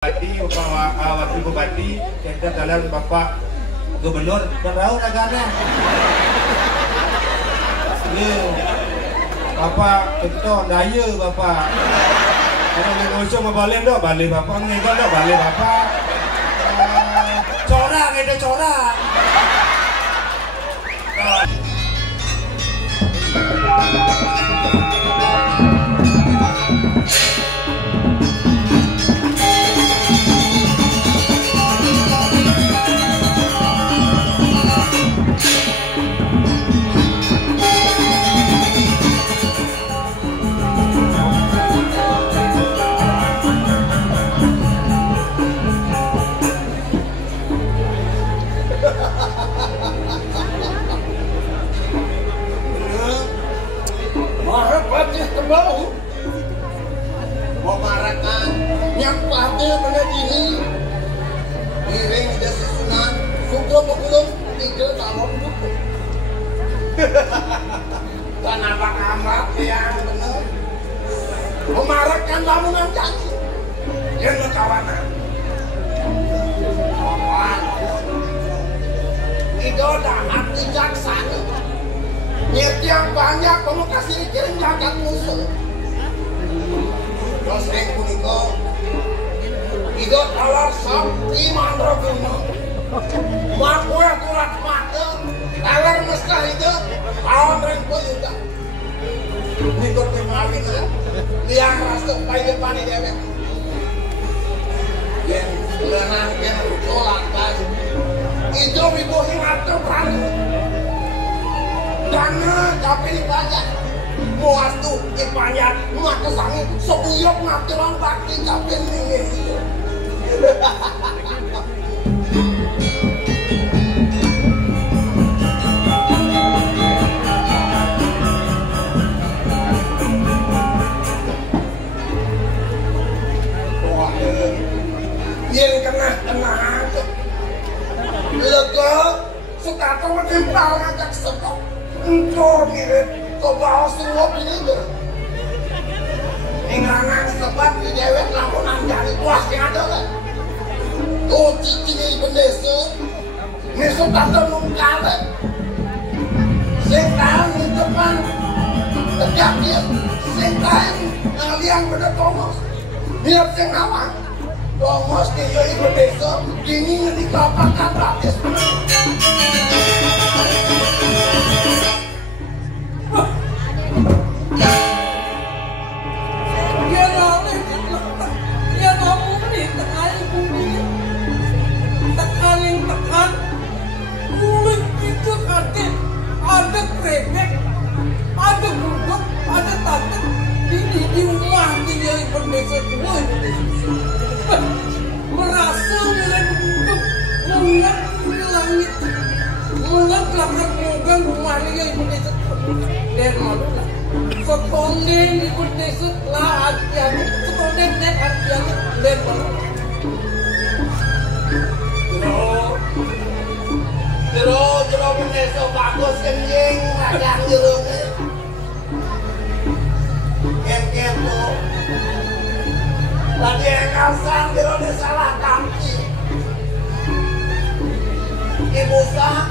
Wakil Bupati, kita dalam Bapak Gubernur dan tahu raganya. Bapak kita daya Bapak. Kalau ngosong balik dah balik Bapak, ngegal dah balik Bapak. Corak itu corak. Memarakan yang pada pada dini miring dia susunan suku bekulung tiga tahun dulu kenapa amat yang benar memarakan bangunan janji yang kawanan kawan itu dapat bijaksana yang banyak kamu kasih kirim jagat musuh terus yang punika itu talar sok iman roguna makwa turat mata talar meskah itu kawan rengko juga nikut kemawin liang rasa pai depan ini dewek yang lenang yang tolak baju itu wibohi mata baru dana tapi dibanyak muas tu dibanyak muas kesangi sebuyok mati orang bakti tapi ini yang kena lega suka kau menempel ngajak setok engkau mirip kau bawa semua ini ber inganan sebab di dewek lamunan jadi tuas yang ada lah tuh cici ini bendesa ini suka tenungkal singkahan di depan tegak dia singkahan ngaliang pada Thomas biar sing awang Thomas dia ini bendesa ini dikapakan praktis ada krebek, ada gudeg, ada tatek di rumah dia berdesa tua merasa mulai bentuk mulai langit mulai belakang moga rumah dia berdesa dan malu lah setongen di berdesa lah artian setongen dan artian dan malu Jero bendesa bagus kencing radang jero kem tu tadi kasang jero ni salah kampi ibu sah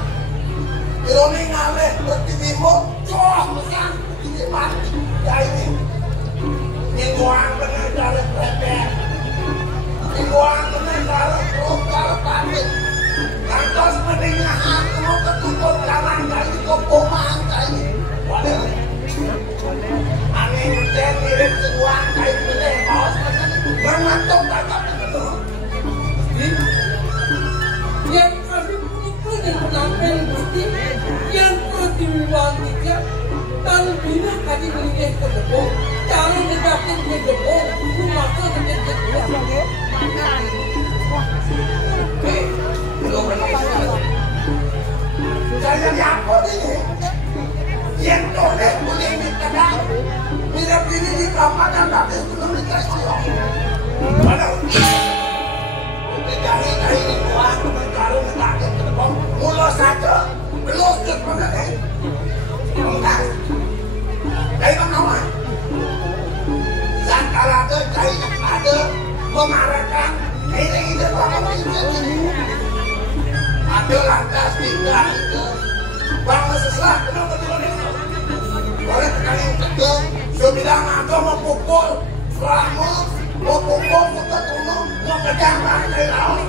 jero ni ngaleh bertimimu coh besar ini mati dah ini mingguan benar cara prepare mingguan benar cara prokar pamit kantos mendengar mau ketutup jalan dari kopoman tadi waduh aneh percaya mirip sebuah kain pilih kaos bermantung kakak itu yang kami itu yang menampil bukti yang pertimbangan tiga dan bila kami melihat ke depan cara mendapatkan ke depan itu maka dengan depan belum saya lihat ini yang toleh boleh minta mirip ini di kapal dan tapi belum dikasih padahal dari ini buat kalau minta ke depan mulut saja belum kepada enggak dari kawan sakala ada dari ada memarahkan Nah itu bangsa sesak kenapa tidak itu? Oleh kali itu sebilang aku mau pukul selama mau pukul kita turun mau pegang dari laut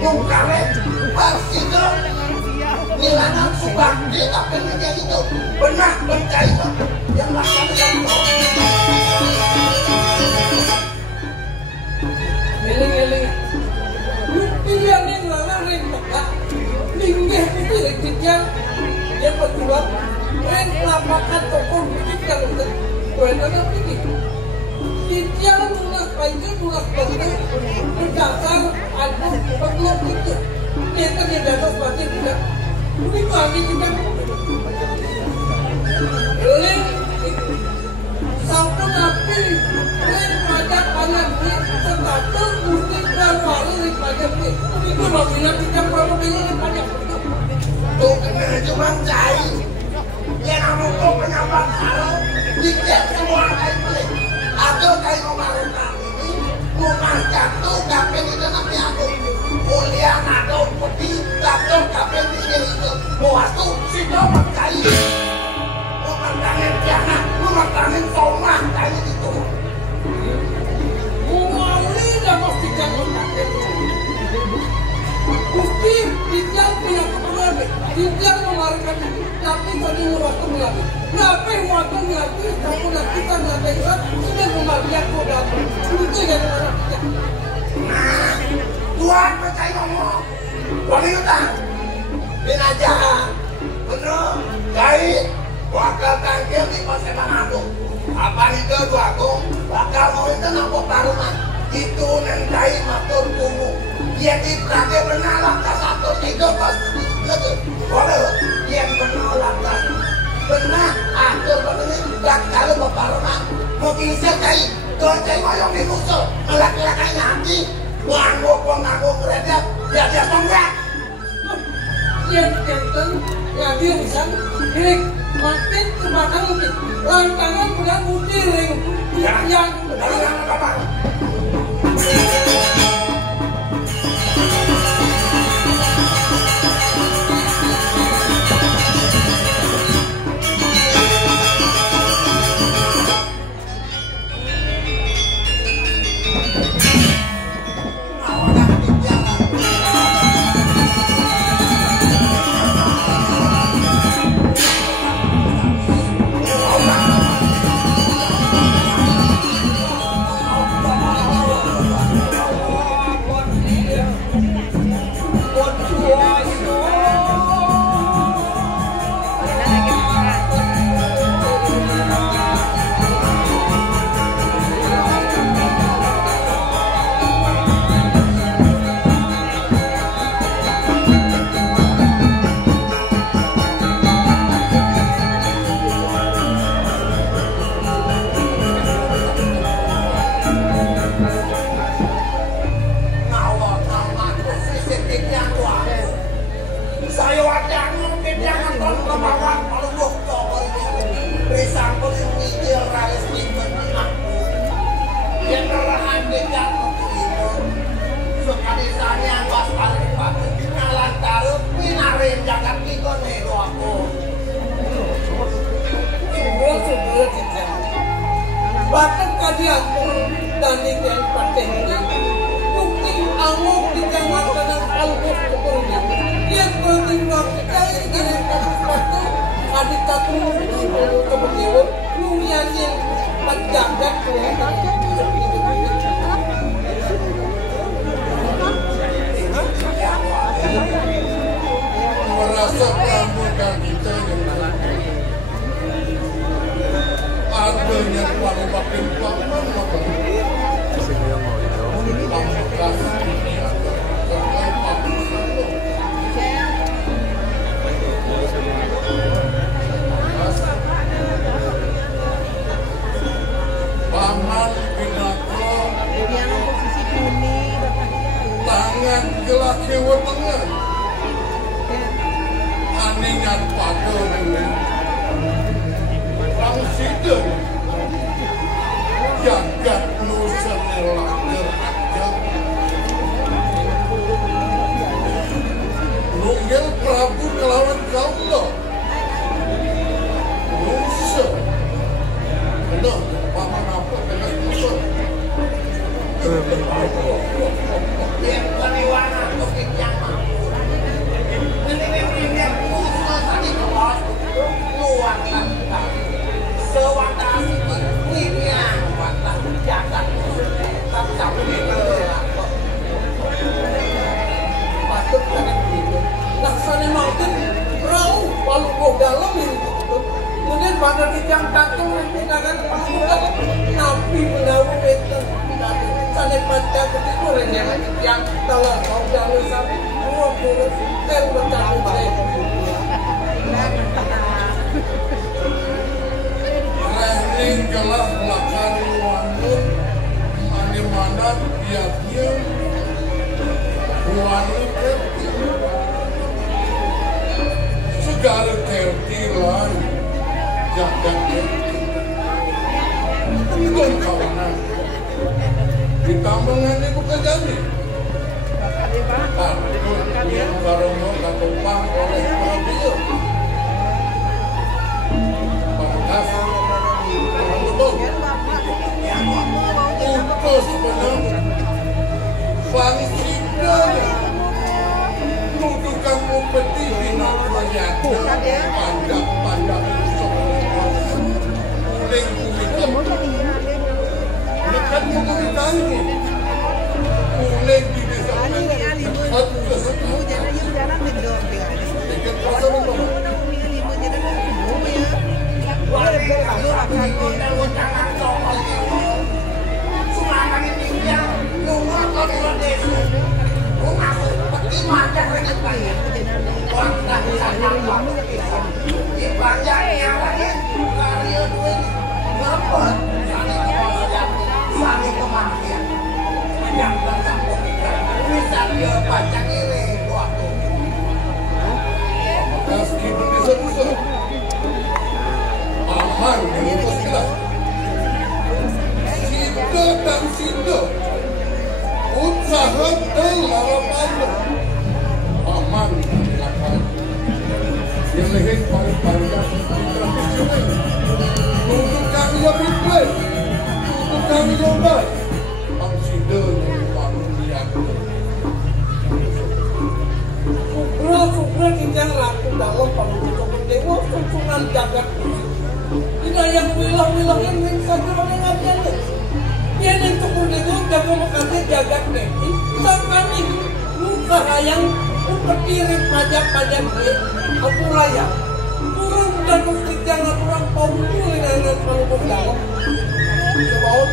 nungkare pas itu Milanan Subakti tapi dia itu benar mencari yang lakukan itu. Eling-eling. Pilihan yang larang ring tak. Linggih itu rekitan yang berdua. Ring lapakan tokoh kita untuk buatnya ini. Pilihan tulas panjang tulas pendek berdasar album penuh itu. Kita tidak dapat baca tidak. Ini kami juga. Eling. Sampai tapi ring pajak banyak di satu musik baru ring pajak di itu loh bilang kita perlu ring pajak Tuh kena cuma cai yang namun kau penyambat halau dikit semua kain beli atau kain kemarin ini rumah jatuh kapan itu nanti aku mulia atau putih jatuh kapan di sini itu mau tuh si doang cai tangan jangan rumah tangan somah kayak gitu muali dah mesti jangan Gusti tidak punya keperluan tidak mengarahkan tapi tadi waktu melatih tapi waktu melatih kamu nak kita melatih sudah memaliak kodam itu yang mana kita nah Tuhan percaya ngomong wanita aja bener baik bakal tangkil di Paseban Agung apa itu aku bakal mau itu nampak taruman itu nendai matur kumu dia diperhati benar langkah satu itu pasti itu boleh yang benar langkah benar atur begini gak kalau baparuman mau bisa kai donceng mayong di musuh laki-laki nanti nganggung geredek ya dia tonggak yang kenten yang bisa milik makin kebakar mungkin lantangan udah mudiring yang apa bahkan kajian dan yang pakai ini bukti amuk di tengah dengan alus seperti yang bertinggal kita ini satu adik satu kemudian lumian yang menjaga merasa kamu dan kita yang adanya pada batin paman paman binatro tangan gelas dewa tengah aningan pada dengan Rangsida jagat nusantara aja Lunggil Prabu Dia paniwana topik yang mampu. Ini khusus tadi kelas luar langkah. Sewaktu ini yang watah jagat tak sampai gelap. Patut kami begitu. Laksana maupun rau walau dalam itu. Kemudian pada dijang tatung menggunakan pasukan nabi menawa itu tidak sana pada begitu renyah yang telah mau jalur sampai 20 bertahun Rening gelah lakari wanun ane mandat biaknya wanun kerti segala kertilan jagat kerti itu kawanan ditambangan ini bukan jadi kartun yang barongo katupang oleh Prabiyo pangkas utus benar Fanisindanya nuduh kamu peti bina proyeknya panjang-panjang kuning kuning dekat kuning tanggung kuning di desa dekat pasar rumah aman menutus kita Sido dan Sido usaha telarapan aman dilakukan yang leher paling-paling untuk kami yang berplay untuk kami yang baik Bang Sido yang bangun diatur Sukra kinjang laku dalam panggung dewa susunan jagat tidak yang wilah-wilah yang saja oleh ngajanya dia yang cukup dewa jaga makanya jagat nanti sampai ini muka hayang umpetirin pajak-pajak gue aku raya turun dan kinjang aturan paulu dengan panggung dalam sebab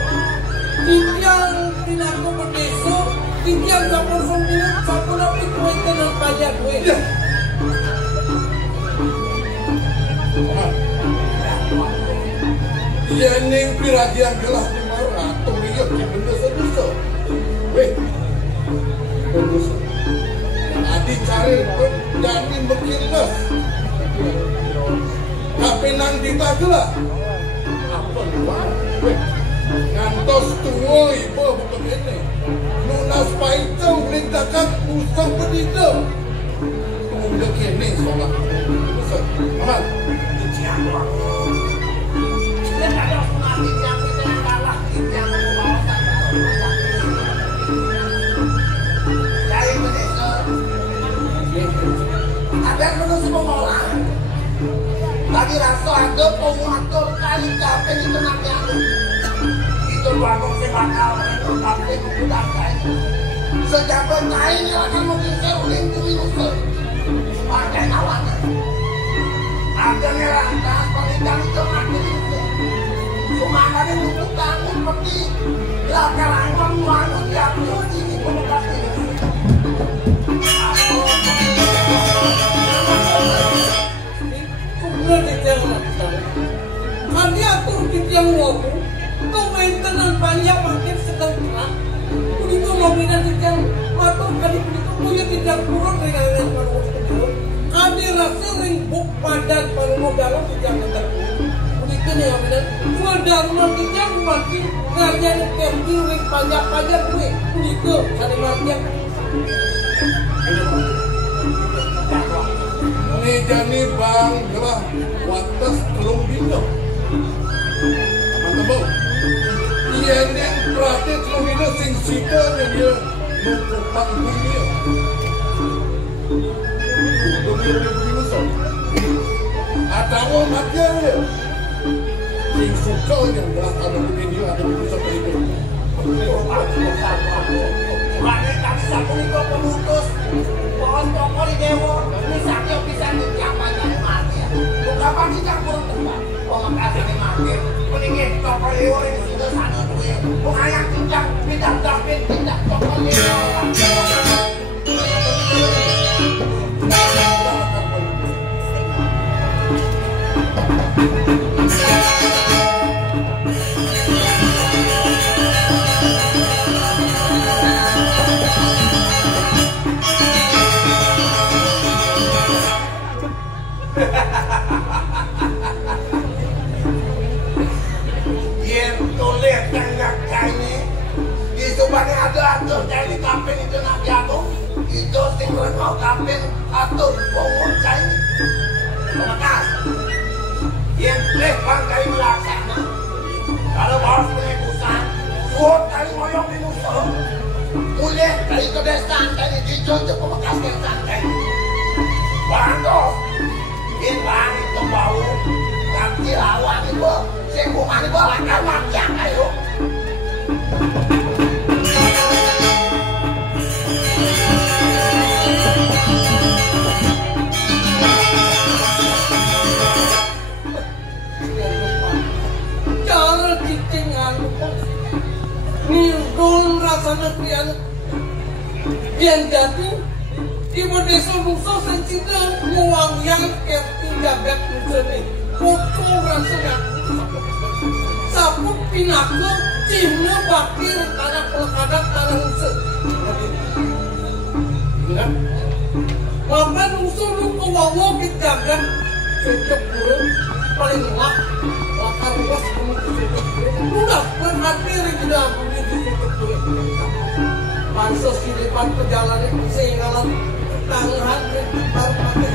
kinjang tidak aku berdeso kinjang kapal sembilan satu nabi kue dengan pajak gue dia neng piragian gelah di marah atau dia di benda sedusa weh sedusa adi cari jadi berkilas tapi nanti tak gelah apa luar weh ngantos tua ibu bukan ini lunas paitau lintakan usang pendidik tunggu kini sholat amat ada terus mengolah tadi rasa ada penguatur kali capek itu nanti aku itu bakal sebakal itu tapi menggunakan sejak berkain yang akan mungkin seuling kuminusur pakai awannya ada ngerantas peninggal itu aku itu cuma ada untuk kamu seperti lakaran wangun yang nyuci di pemukas ini kami atur yang wabu kau maintenance banyak makin sedang terang begitu mobilnya yang matur kali begitu punya tidak kurang dengan paru kami rasa ringbuk padat paru dalam tidak terkurang begitu nih mobilnya cuma darurat yang makin kerjanya kembil ring pajak-pajak gue begitu cari makin ini jani bang gelah watas telung bintang teman-teman Yang Pradet Lumino sing sida dia nunggu panggungnya. Lumino begini so. Ada orang mati ya. Sing suka yang belakang video ada seperti itu. Lagi kami satu itu pemutus. Pohon pokok di dewa. Ini sakit bisa dicapai dari mati. Bukan sih campur tempat. Pohon kasih di mati. Mendingin toko dewa ini sudah sana duit. Bukan yang cincang. Tidak dapet. Tidak toko dewa. Atur cari kapin itu nabi aku itu tinggal mau kapin atur pohon cari pemekas yang lebar cari melaksana kalau bos pengurusan buat cari moyong di musuh mulai dari kebesaran dari dicontoh pemekas yang santai bantu ini bang itu bau nanti lawan itu singgungan itu lakar macam ayo Nindul rasanya pian yang jadi ibu desa musuh sencinta muang yang jagat museni foto rasanya sapu pinaka cina bakir tanah pelakadat tanah musuh ingat makan musuh lu kewawo jagat cocok burung paling lak lakar luas udah berhadir di dalam pansos di depan perjalanan sehingga tangan baru pakai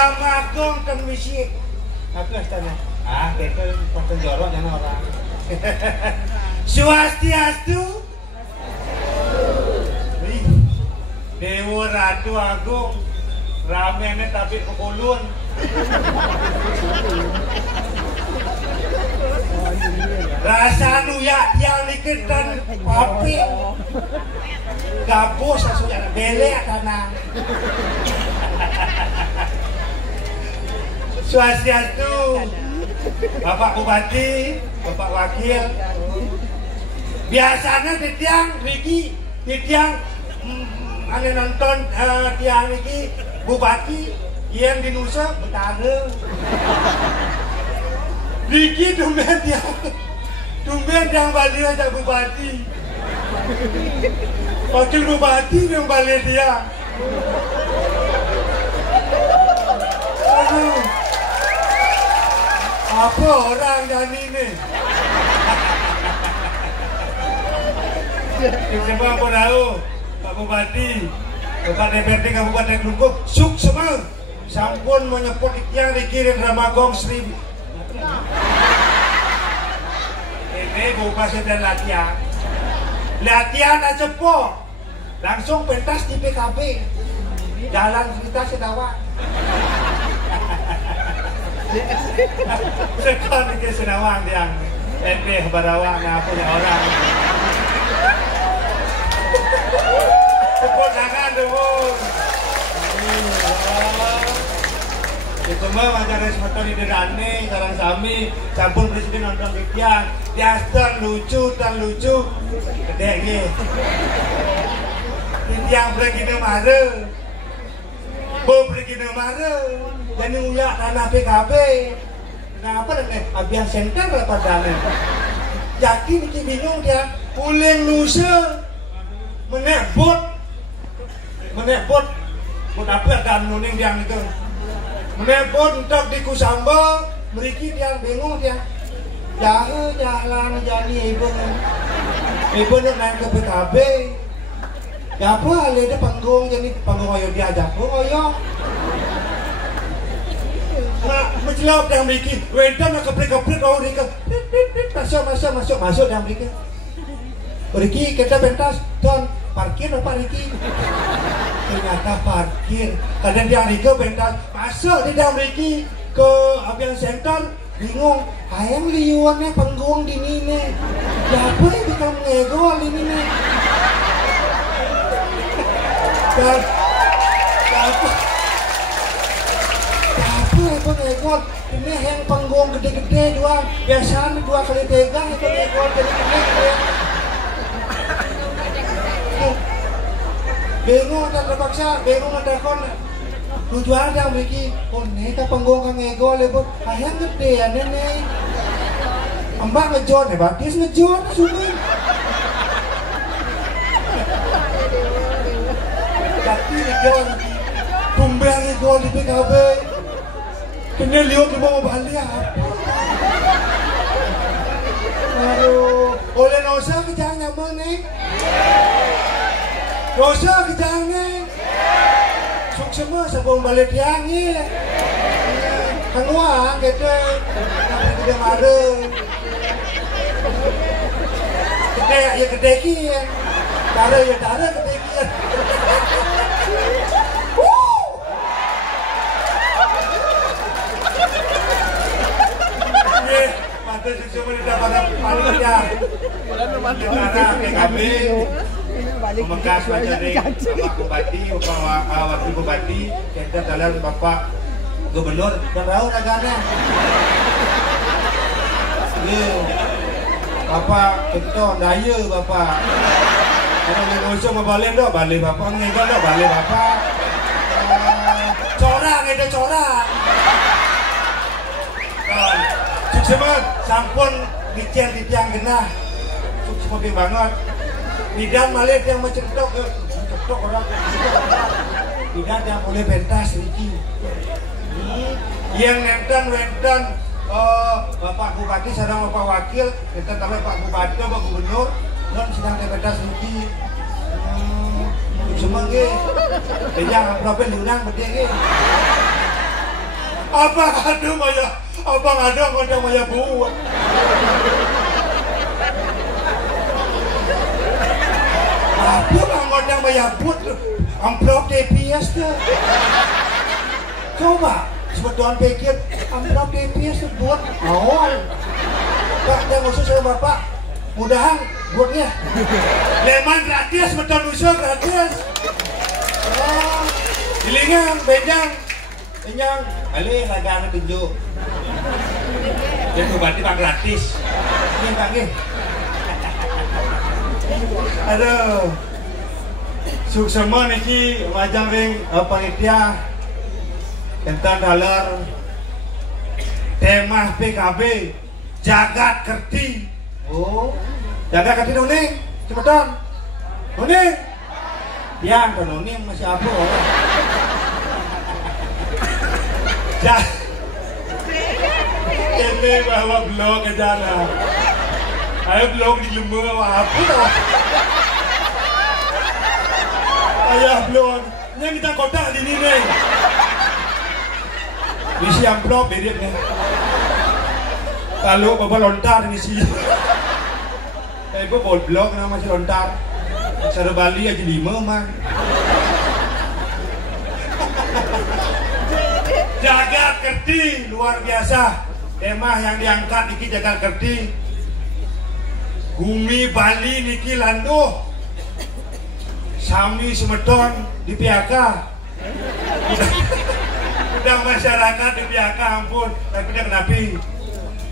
Magong kan musik. Aku astana. Kita pakai jorok jangan orang. Swastiastu. Dewa Ratu Agung. Ramene tapi kekulun. Rasa nuya yang diketan papi. Gabus asunya bele tanah. Swastiastu, Bapak Bupati, Bapak Wakil. Biasanya di tiang Riki, di tiang ane nonton tiang Riki Bupati yang di Nusa Betara. Riki tumben tiang balik aja Bupati. Wakil Bupati yang balik dia. Aduh. Apa orang dan ini? Siapa apa tahu? Pak Bupati, Bapak DPRD Kabupaten Klungkung, suk semua. Sampun menyebut yang dikirim Ramagong 1000. Ini bukan sedang latihan. Latihan aja po. Langsung pentas di PKB. Jalan cerita sedawa. Sekon ke Senawang yang ente barawang punya orang. Tepuk tangan dulu. Itu mah macam seperti di Derane, sekarang sami, campur presiden nonton kikian, Diaston lucu, gede ge. Yang pergi ke mana? Bo pergi ke mana? Jadi uyak tanah PKB. Kenapa nih? Abian center apa dana? Yakin kita bingung dia. Pulang lusa, menebot, buat apa ada nuning dia itu? Menebot untuk di Kusamba, meriki dia bingung dia. Jalan ibu nak naik ke PKB. Ya apa ada panggung jadi panggung ayo diajak ayo. Nah, menjelap yang bikin, wentan nak keprik orang ni masuk yang bikin. Riki kita pentas, ton parkir apa Riki? Ternyata parkir. Kadang dia Riki pentas, masuk di dalam Riki ke Abian Center, bingung. Ayam liuannya panggung di ni. Apa yang kita ngegol ini ni? Apa itu ngegol? Ini yang panggung gede-gede doang. Biasanya 2 kali 3 itu ngegol gede-gede. Bingung tak terpaksa, bingung ada kon. Tujuan yang bagi, oh neka panggung kang ngegol ibu. Ayam gede ya nenek. Mbak ngejor nih, batis ngejor semua. Tapi ngejor, tumbang ngejor di PKB. Kena lihat di bawah balik apa? Aduh, oleh nosa kejang nyaman nih. Nosa kejang nih. Suk semua sebelum balik tiang ni. Keluar gitu, nanti kita marah. Gede ki, cara gede ki. Mata semua dah pada paling dia. Cara PKB, Pemengkas Majaring, Bapak Bupati, Wakil Bupati, kita dalam Bapak Gubernur, dan tahu negara. Bapak kita daya Bapak. Kalau ngusung balik dah, balik Bapak ngegol dah, balik Bapak. Corak itu corak. Semua sampun dicen di tiang genah. Semua banget. Bidan Malik yang mencetok orang. Bidan yang boleh pentas Riki. Yang nenten Bapak Bupati sedang Bapak Wakil, kita tambah Pak Bupati, Pak Gubernur, dan sedang pentas Riki. Semua ge. Yang problem lunang bede ge. Apa ada maya? Abang ada maya buat. Apa bang maya buat? Amplop TPS tu. Coba sebetulnya pikir amplop TPS buat awal. Pak dan usul saya Bapak, mudahan buatnya. Leman gratis betul usul gratis. Oh, gilingan benjang. Kenyang, alih laga tunjuk. Jadi berarti bang gratis. Ini panggil. Aduh, suksema niki majang ring panitia tentang dalar tema PKB jagat kerti. Oh, jagat kerti nuning, cepetan. Nuning, yang ke nuning masih apa? Ini bawa blog ke jalan. Ayo blog di lembu apa tau? Ayah blog, ini kita kotak di sini nih. Isi amplop bedit nih. Kalau bapak lontar ngisi. Ibu bol blog nama masih lontar. Cara Bali aja 5 man. Jagat kerja Kerti luar biasa. Tema yang diangkat niki jagal Kerti. Bumi Bali niki landuh. Sami Sumedon di PHK. Udah masyarakat di PHK ampun, tapi dia kenapi.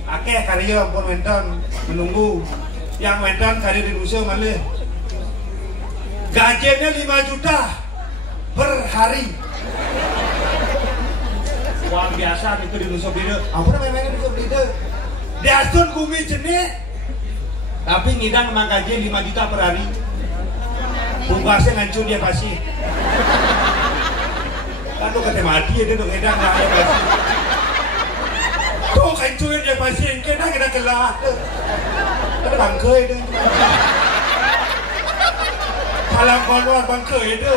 Akeh karya ampun wenten menunggu. Yang wenten karya di Nusa malih. Gajinya 5 juta per hari. Uang biasa itu di Nusa Bida. Ampun main-main di Nusa Bida. Diasun bumi jenis. Tapi ngidang memang gaji 5 juta per hari. Bungkasnya ngancur dia pasti. Kan lu kata mati dia dong ngidang nggak ada pasti. Tuh kancurin dia pasti. Kena kena kelah. Ada bangkai deh. Kalau keluar bangkai itu.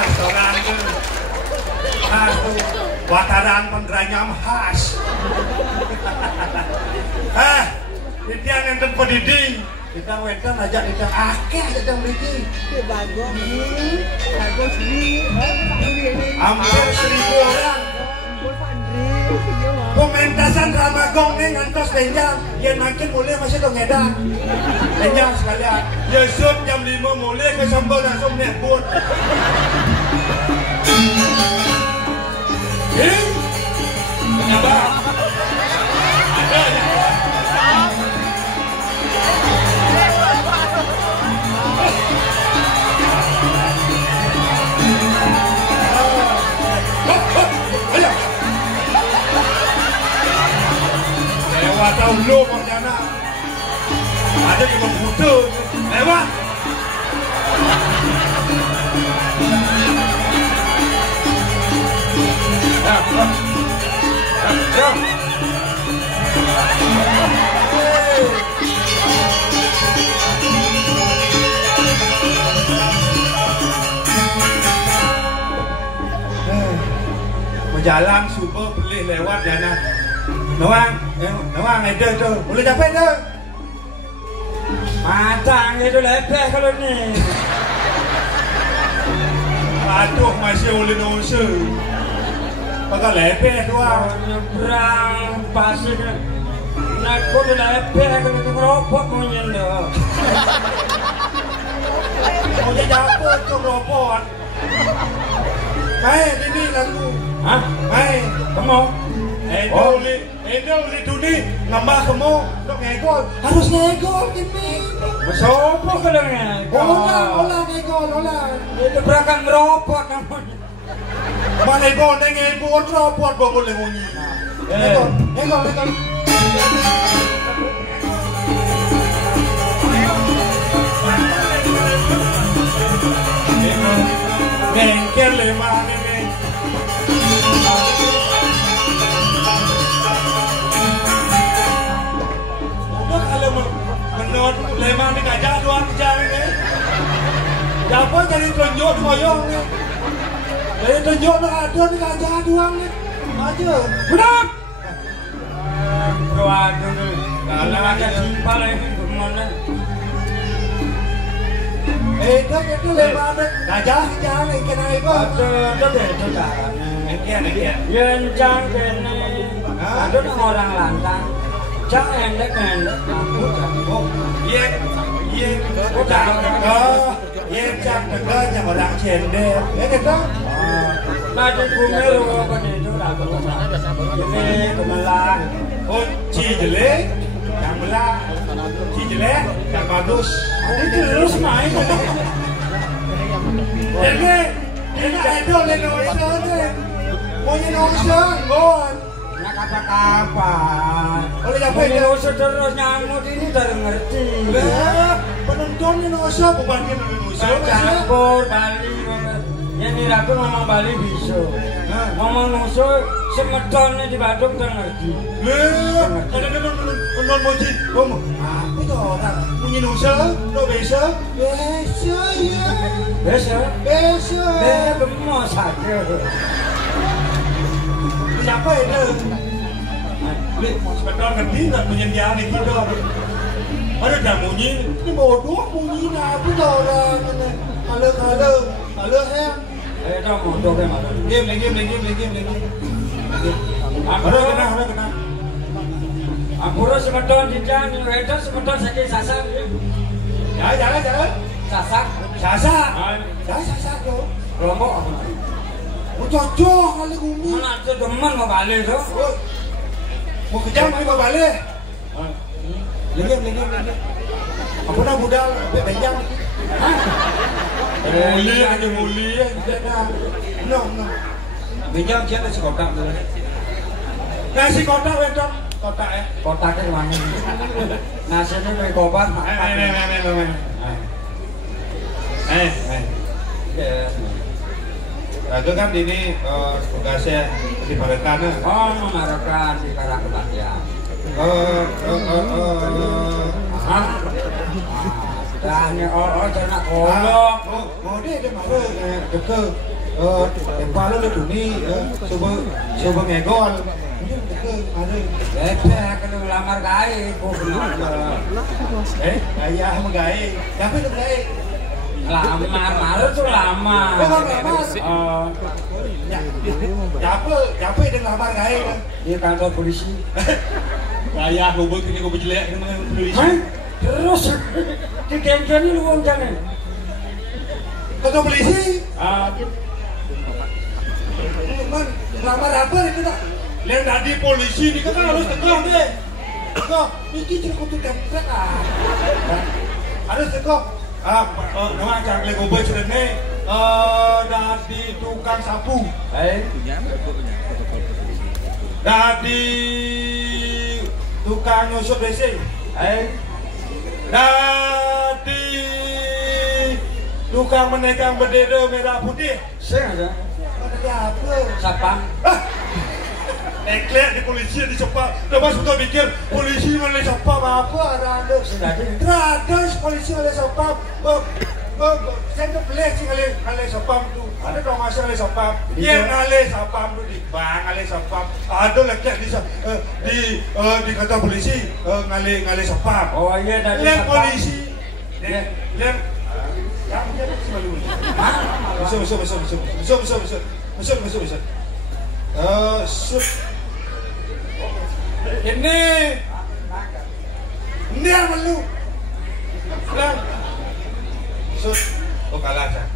Seorang itu. Wataran penggeranyam khas. Titian enten pediding. Kita wenten ajak kita akeh kita mriki. Bagus nih. Hampir 1000 orang. Pementasan Ramagong nih ngantos lenjang. Yen makin mulai masih dong ngedang. Lenjang sekalian. Yesut jam 5 mulai ke Sambal langsung naik boat. Kenapa? Ada ya? Lewat tahun lu Marjana. Ada yang membutuh. Lewat. Jalan super boleh lewat Jana. Nawang ada tu. Boleh capek tu. Matang itu lepeh kalau ni. Aduh masih oleh nusa. Pakai lepeh doang. Nyebrang pasir. Nak pun lepeh kalau tu robot mau nyendok. Mau jadi apa tu robot? Hai, ini lagu. Hah? Hai, Kamu? Endo li duni nambah kamu untuk ngegol. Harus ngegol ini. Bersopo kalau ngegol? Olah ngegol, olah. Itu berangkat ngerobot namanya. Mana ngegol, ngegol robot boleh bunyi. Ngegol. Ngengkel lemah ni. Menurut lemah ni gajah doang jangan ni. Siapa jadi tunjuk moyong ni? Jadi tunjuk nak ada ni gajah doang ni. Aja. Benar. Waduh ni. Kalau ada simpal lagi kemana? Itu lemah ni gajah jangan ni kena apa? Ada betul tak? Ni. Yang jangan ni. Ada orang lantang. Jangan endek. Cak teganya orang cendel. Kita. Mati kumeru apa ni tu dah berubah. Ini kemelang. Oh, Cijele, yang belah. Cijele, yang bagus. Itu terus main. Ini ada Indonesia ni. Mau Indonesia, gon. Nak kapan? Oleh apa ini? Indonesia terus nyamuk ini dah ngerti. Penonton Indonesia bukan Indonesia. Campur Bali. Yang diraku ngomong Bali bisa. Ngomong Nusa semedonnya di Bandung dah ngerti. Penonton moji, ngomong. Apa tu orang? Indonesia, tu biasa. Biasa ya. Biasa. Biasa. Gemuk saja. Siapa itu? Sebetulnya ngerti tak menyediakan kita. Ada dah bunyi, ini bodoh bunyi apa dah orang ni. Halo em. Dah bodoh ke mana? Game lagi. Ada kena. Ampura semeton jinjang, itu semeton sakit sasak. Jalan. Sasak. Sasak tu. Kelompok apa? Cocok kali gumi. Mana tu demen mau balik tu? Mau kejam ni mau balik. Lagi. Apa nak budal bejang? Muli. No. Bejang dia nasi kotak tu. Nasi kotak wedok. Kotak Kotaknya mana? Nasi ni pakai kotak. Itu kan ini tugasnya di Parekan. Oh, Marekan di Karangkebatian. Tanya jangan kolok. Mau dia mana deket tempatnya tu ni coba ngegol. Bebek kalau lamar gaya, Ayah menggaya. Tapi tu menggaya. Lamar, malu tu lamar. Siapa yang lamar gaya? Di kantor polisi. Ayah hubung ini kau berjelek dengan polisi. Terus di tension ni lu jangan. Kantor polisi? Man, lamar apa itu tak? Yang tadi polisi ni kan harus tegang deh. Tegang, ini cerita kutu kampret harus tegang. Nama jangan lagi ngobrol cerita ni. Dari tukang sapu. Dari tukang nyosok besing. Dari tukang menegang bendera merah putih. Sengaja. Ada apa? Siapa? Ekler di polisi di Sepang. Lepas betul pikir polisi mana Sepang apa ada? Terus polisi mana Sepang? Saya tu pelik sih kali Sepang tu. Ada dong masa kali Sepang. Yang kali Sepang tu di bang kali Sepang. Ada lekat di kantor polisi ngali Sepang. Oh iya dari Sepang. Polisi. Lem. Masuk. Ini apa lu? Lang. Oh kalah kan?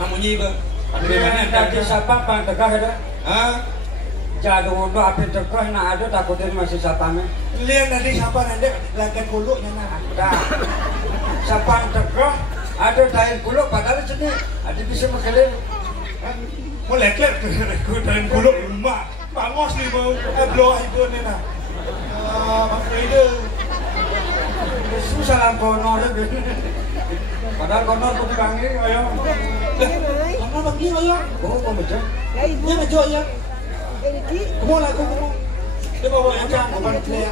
Kamu nyiba. Ada tadi siapa pan tegah ada? Jadi untuk api tegah nak ada takutnya masih siapa ni? Lihat tadi siapa nanti lakukan kuluk nana. Dah. Siapa tegah ada daun kuluk padahal sini ada bisa makan. Mau leklet ke dalam kuluk rumah. Pangos ni mau blow itu ni nak. Apa itu? Susah lah kono ada. Padahal kono pun dipanggil ayo. Kono panggil ayo. Oh, kau macam? Dia macam ya. Kamu lah kamu. Dia bawa ancang kapan dia.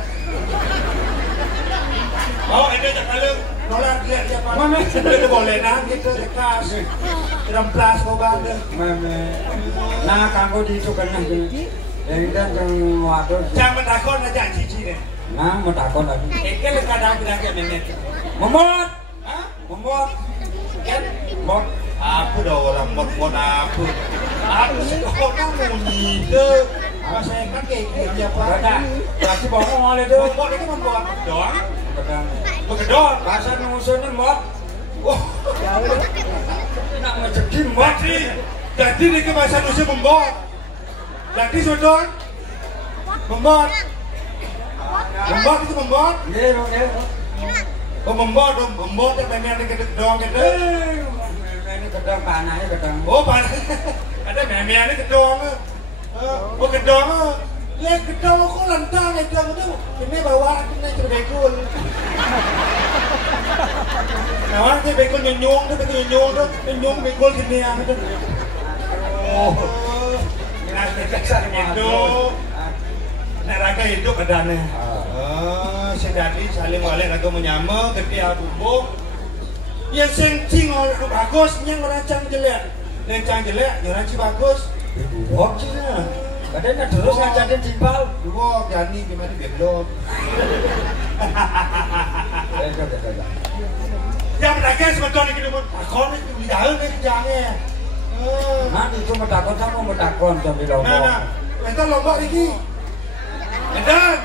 Oh, ini tak kalau nolak dia siapa? Mana? Dia boleh nak kita dekas. Remplas kau bangga. Mana? Nah, kamu di itu kena je. Yang kan yang waduh. Jangan takut aja cici ni. Nah, mau takut lagi. Ikan kadang kita ke menet. Memot. Hah? Memot. Ikan? Mot. Apa dah orang mot apa? Aku sekolah bunyi ke. Saya kan kayak siapa? Dah. Kasih bohong oleh tu. Mot itu membuat doang. Betul. Bekedor. Pasal musuhnya mot. Oh. Nak menjadi mot. Jadi ni ke bahasa Indonesia membuat. Jadi sudah membuat. Membuat itu membuat. Ya, ya. Oh membuat yang memang ada kedong kita. Ini kedong panahnya kedong. Oh panah. Ada memang ada kedong. Oh kedong. Ya kedong kok lantang itu ini bawa ini terbekul. Nah, ini bekul nyung tu bekul sini yang itu. Oh. Nah, itu. Neraga hidup adanya. Sedari saling wale raga menyama ketika bubuk. Yang sencing orang bagus, yang rancang jelek. Rancang jelek, yang rancang bagus. Bubuk je lah. Kadang nak terus ngajarin timpal. Bubuk, jani gimana belok. Yang mereka sebetulnya gitu pun takon itu didaun itu jangan. Nanti cuma takon sama mau takon sambil lombok. Nah, itu lombok ini. Enten.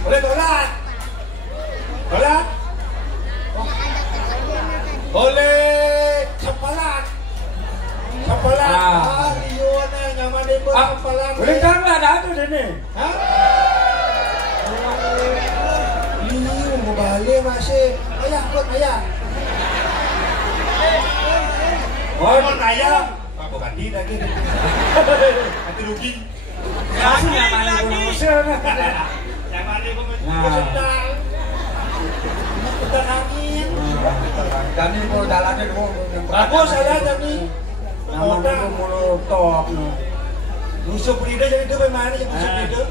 Boleh dolar. Dolar. Boleh sempalan. Sempalan. Liuannya nyaman deh sempalan. Boleh kan ada tuh sini. Hah? Liu mau balik masih. Ayah buat ayah. Oh, mau ayah. Aku ganti lagi. Nanti rugi. Masih nyaman musuh. Nyaman deh sedang. Udah angin. Kami mau jalannya dulu. Bagus saya jadi. Namanya mulu top. Musuh Prida jadi itu bagaimana ya musuh Prida?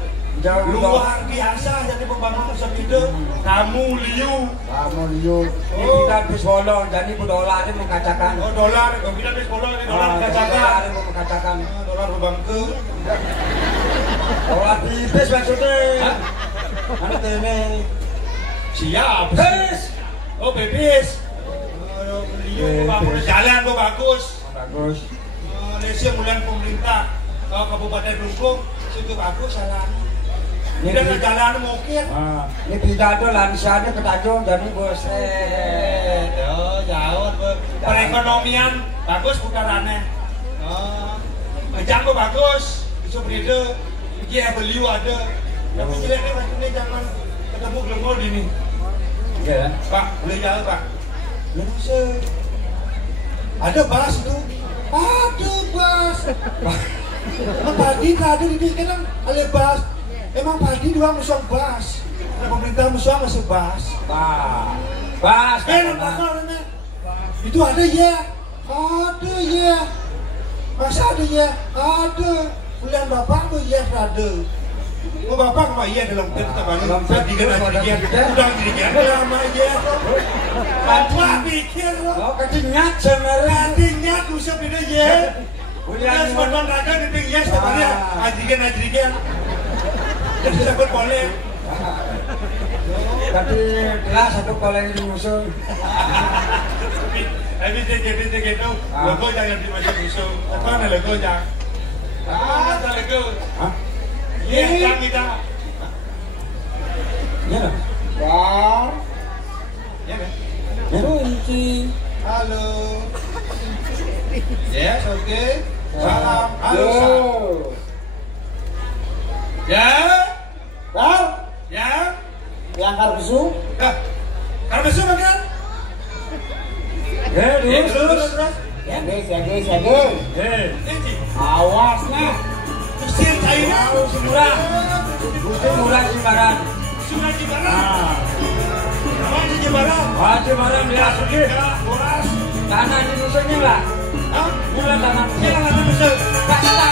Luar biasa jadi pembangun musuh Prida. Kamu Liu. Kita habis bolong jadi dolar ini mengkacakan. Oh dolar, kita habis bolong ini dolar mengkacakan. Dolar berbangke. Dolar tipis maksudnya. Mana ini? Siap. Bebis. Oh bebis. Liu bangun jalan kok bagus. Bagus. Malaysia mulian pemerintah Kabupaten Rungkung situ bagus jalan. Ini ada jalan mungkin. Ini pidato lansianya ke Tanjung jadi bos. Jauh. Perekonomian bagus putarannya. Kejang kok bagus. Bisa berida. Iya beliau ada. Tapi jelek nih maksudnya jangan ketemu gelembol ini. Iya. Pak boleh jalan Pak. Belum bisa. Ada bas itu. Ada bas. Emang padi tak ada di sini kan ada bas. Emang padi doang musuh bas. Nah, pemerintah musuh masih bas. Bas. Namanya. Itu ada ya. Ada ya. Masa ada ya? Ada. Bulan bapak tuh ya ada. Oh bapak kok iya dalam kita baru. Tadi kan udah dirikan lama ya. Bapak pikir lo kenyat sebenarnya. Kenyat usah beda ya. Bulan sebentar raga di ya sebenarnya. Ajrikan. Jadi dapat boleh. Tapi jelas aku boleh di musuh. Habis dia gitu. Logo jangan di macam musuh. Apa nih logo jangan. Tak logo. Iya, kita. Ya. Ya kan? Kunci. Halo. Yes, oke. Salam. Halo. Ya. Kau? Ya. Yang karbesu? Karbesu makan? Terus. Ya guys. Awas nah. Usir China. Murah. Bukan murah Cibaran. Sudah Cibaran. Awak Cibaran. Cibaran lihat sedikit. Boras. Tanah di musuhnya lah. Mula tanah. Jangan musuh. Basta.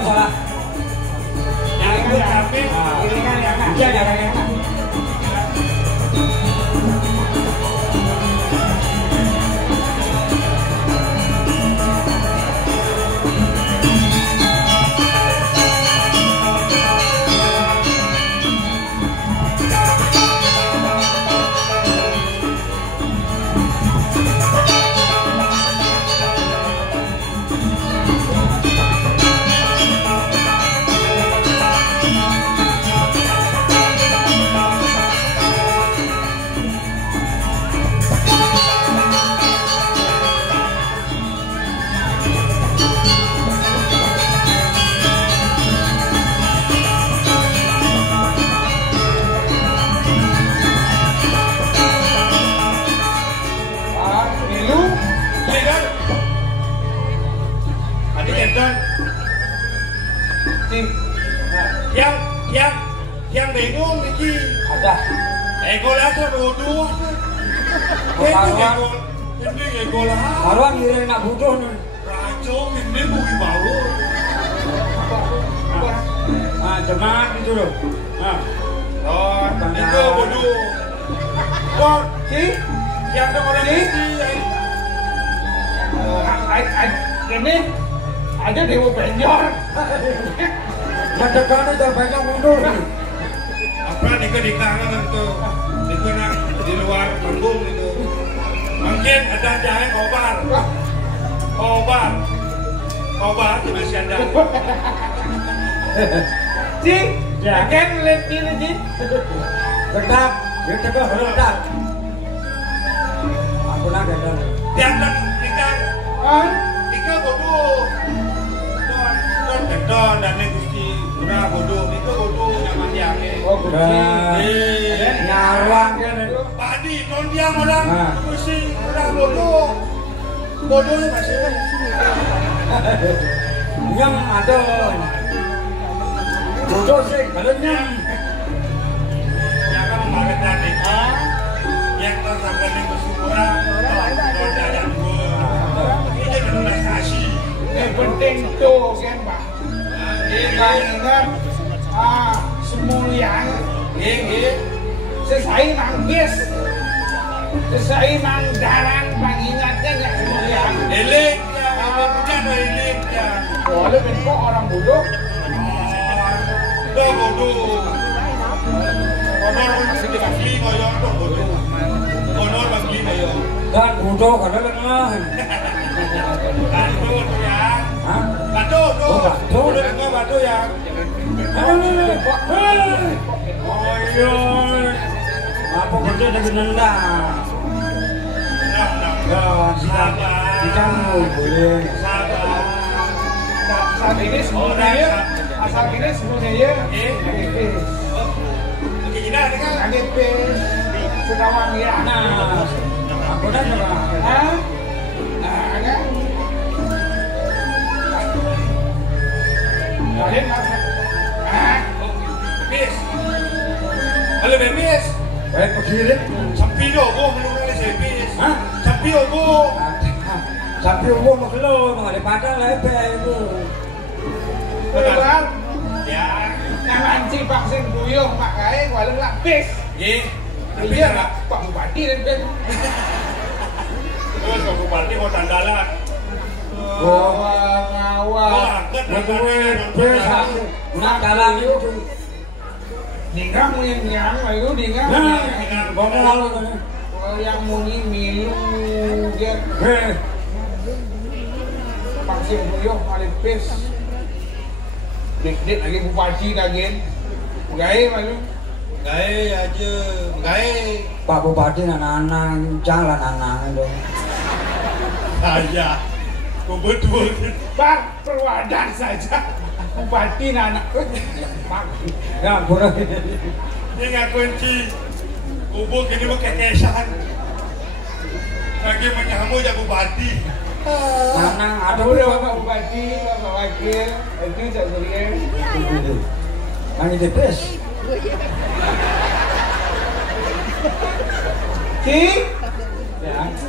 Salah. Yang ikut kami. Iya. aja bodoh. Ini ngegol lah. Marwan ngiring nak butuh nih. Rajo ini bui bau. Cemat itu loh. Itu bodoh. Kok Si? yang ada orang ini? Ini ada dewa penjor. Mendekannya jangan banyak mundur. Apa nikah itu? Nikah di luar panggung itu. Mungkin ada jahe kobar itu masih ada. Si, kan lihat ini si. Tetap, dia tegak tetap. Aku nak ada. Tiap nikah bodoh. Don dan Gusti udah bodoh, itu bodoh nyaman diange. Oh, nyarang kan. Padi, non diam orang Gusti udah bodoh. Bodohnya masih Yang ada. Bodoh sih, kalau nyam. yang kan kemarin tadi yang tersampai di Gusti orang don dan ini kan sasi. Yang penting tuh kan Pak. Ingat semulian. Sesai manggis. Sesai mangdaran pengingatnya nggak semulian. Elik ya, bukan elik ya. Bolehเป็นพวกorang bodoh. Dah bodoh. Honor mesti dibagi koyo tok bodoh. Honor bagi koyo. Dan bodoh karena lemah. Batu ya. Hah? Batu tuh. Oh, batu. Udah enggak batu ya. Oh iya. Apa kerja dengan nendang? Ya, dicampur boleh. Saat ini semuanya, asal ini semuanya Begini kan. Agipis, Sudawang ya. Nah, aku dah juga. Hah? Nah, kan? Kalian masa? Bis. Halo Bis. Baik berkirim. Sampai dogo menurut saya Bis. Hah? Sampai dogo. Sampai umur makhluk, mengalih padang lah itu. Betul. Ya. Nanti vaksin buyung pakai walau lapis. Ye. Iya nggak? Pak Bupati dan kan. Terus Pak Bupati mau tandalan. Ngawang. Besar. Nak dalam itu. Ningang yang itu ningang. Bongol lalu kan. Yang muni milu dia. Vaksin buyung lapis. Dik-dik lagi bupati lagi. Gaya malu. Gaya aja. Gaya. Pak Bupati anak-anak jangan anak-anak dong. Saya. Betul. Pak perwadan saja. Bupati anak. Ya boleh. Ini nggak kunci. Ubuk ini mau kekesan. Lagi menyambut ya Bupati. Mana ada udah Bapak Bupati, Bapak Wakil, itu Cak Surya. Yang itu bes. Ki,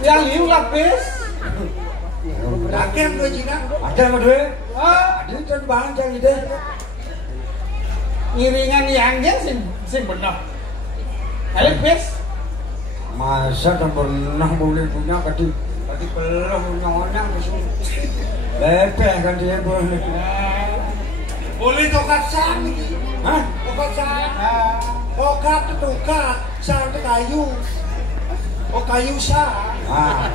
yang liu lapis. Rakyat tuh Cina. Ada apa deh? Ada itu bahan yang itu. Ngiringan yangnya sing benar. Kalian bes. Masa kan pernah boleh punya kadi belum nyonyang mesti. Lepeh kan dia boleh. Boleh tokat sang iki. Hah? Tokat sang. Tokat itu tokat, sang itu kayu. Oh kayu sang.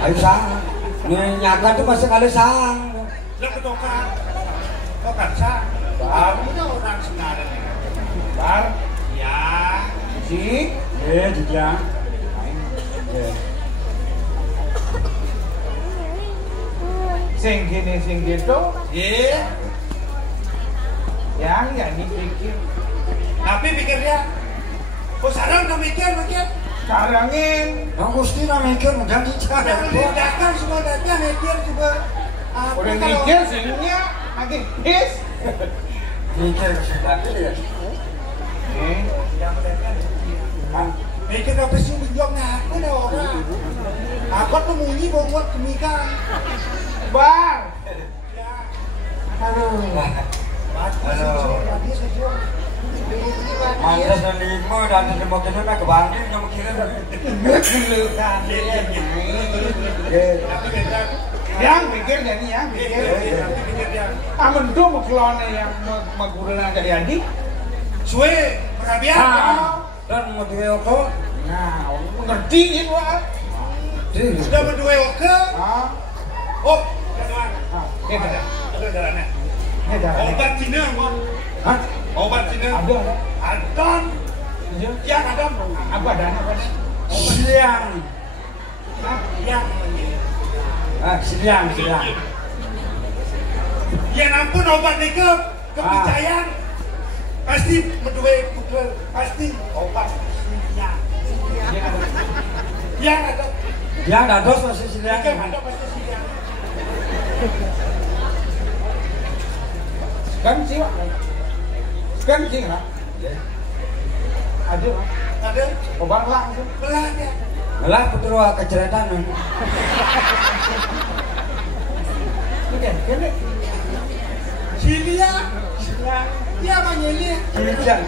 Kayu sang. Nih nyata tuh masih kali sang. Lah tokat. Tokat sang. Kamu tuh orang senaran. Bar. Ya. Si. Dijang. Sing gini sing gitu. Yang nggak dipikir. Tapi pikirnya. Oh sarang udah mikir. Karangin. Yang Gusti udah mikir mudah dicara. Datang semua datang mikir juga. Udah mikir sehingga makin his. Mikir sudah ya. Mikir apa sih bingung aku dah orang. Aku tuh munyi buat kemikan. Bar. Aduh. Mantas dan lima dan lima kena nak kebangkit kamu kira. Gelukan. Yang pikir jadi yang pikir. Amun tuh muklone yang magurana dari adik. Suwe, perabian. Dan mau dioko. Nah, ngertiin wah. Sudah berdua oke. Oh, teman. Kita. Ada jalannya. Kita. Obat Cina, Mon. Hah? Obat Cina. Ada. Adon. Yang Adon. Apa dana apa? Siang. Yang. Siang. Ya ampun obat ni kepercayaan. Pasti berdua pukul. Pasti obat siang. Yang ada. Yang ada dos masih siang. Yang ada pasti siang. Kan sih, Pak. Kan sih, Pak. Ada, Pak. Ada. Obat langsung. Belah dia. Malah putra keceretan. Kan. Silia. Dia menyeli. Siang.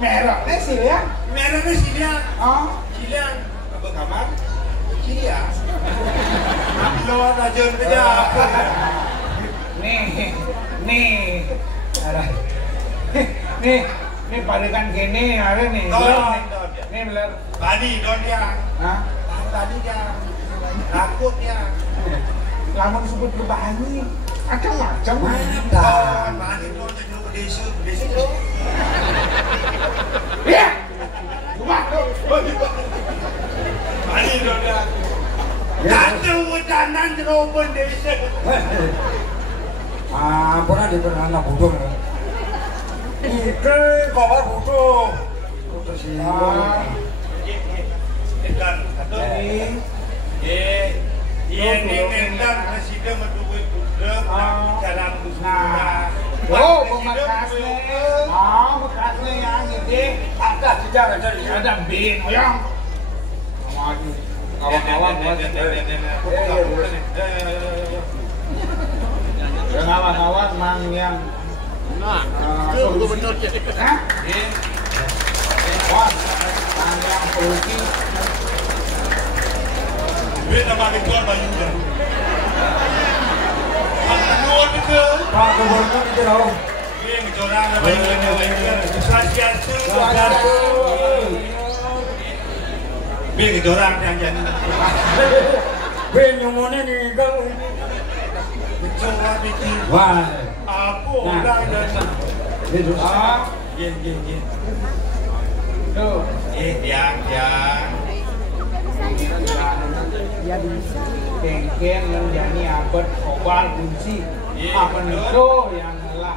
Merahnya sih ya. Merahnya Silia. Oh. Silia. Apa kamar? Silia. Lawan aja dia apa? Nih. Ada. Nih padakan gini ada nih. Nih belar. Bani don dia. Hah? Bani dia. Takut dia. Lamun sebut ke bani. Macam-macam. Bani don dia dulu desa tu. Ya. Rumah tu. Bani don dia. Kata hujanan jerobon desa. Pernah di anak bodoh. Itu kawan bodoh. Ikan atau ini mendan presiden mendukung putra jalan Nah. Oh, bekasnya. Bekasnya yang ini Ada sejarah jadi. ada bin yang. Kawan-kawan kawan-kawan mang yang gubernur hah? Wah, mang yang solusi Beta makin tuan bayu dah. Menurut ke Pak Gubernur itu dong. yang jorang bayu dah. Sasiatu. Biar jorang yang jadi. Ben nyomone nih kau. Mencoba bikin Wah. apa orang dan Itu. Ye. tuh Yang kengken yang jadi abad obal kunci apa itu yang lah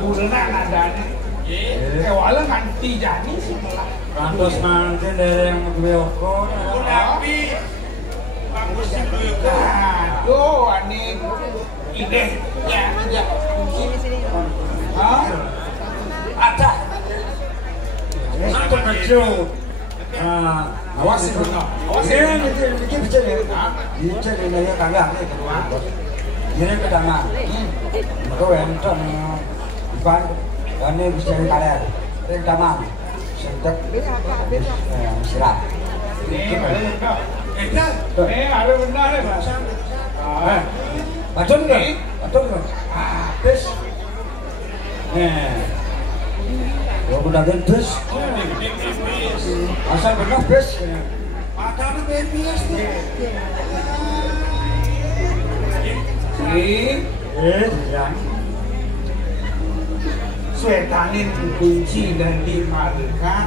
gurena nadanya walau nanti jadi sih malah Rantos nanti dari yang Beoko. Nabi bagus juga. nah tuh aneh ide ya tidak kunci Ada. Satu kecil. Awasin dulu. Awasin. Ini bisa ya. Bisa ini ya kagak ini kedua. Ini pertama. Kau yang itu bukan. Ini bisa kalian. Ini pertama. Sentak. Silat. ini ada Itu ada benar ya mas Betul nggak? Betul nggak? Terus. Gua udah gendus. Asal benar bes. makanan BPS tu. Yang Swetanin kunci dan dimalukan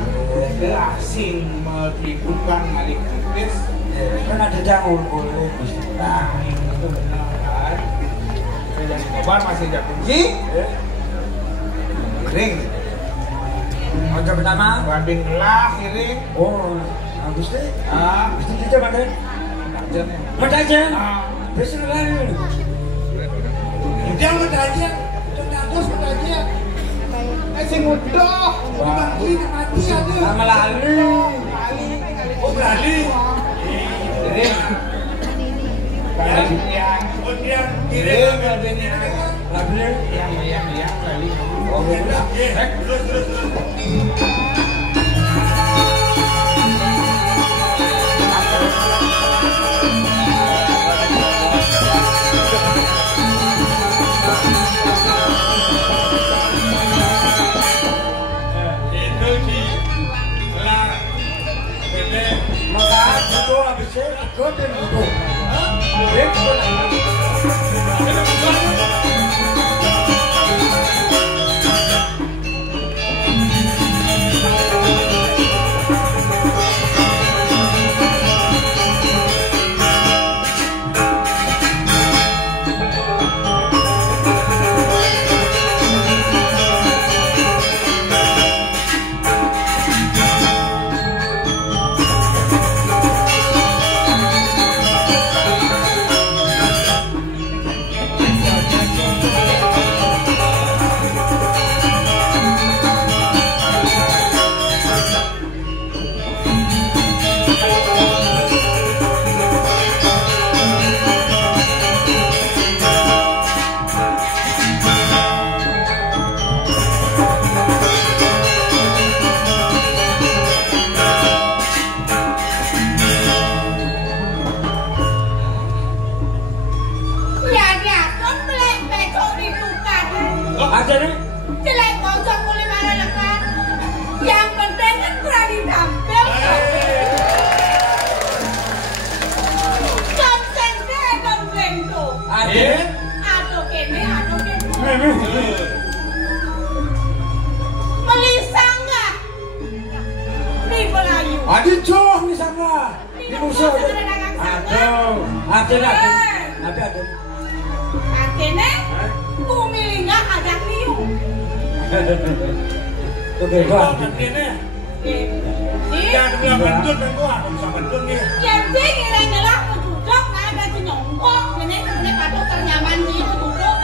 ke asing menipukan Malik Kudus. kan ada jangur boleh. Nah itu benar kan. Dan kabar masih ada kunci. Ring. Ojo pertama. Banding lah ring. Oh, bagus deh. Mesti kita mana? Kajian. Matajan. Besok lagi. Dia mentajian, terus mentajian. sing udah. Bagi mati aja. Nama lali. Oh berani. Jadi Kemudian kirim lali yang lali. Oh terus. Adi jauh di sana, di musuh. Aduh, ada. Akhirnya, ku milih nggak ada liu. Tuh beda. Jangan bilang bentut kan gua, bisa bentut nih. Yang tinggi adalah duduk ada di nyongkok, ini kado ternyaman di duduk.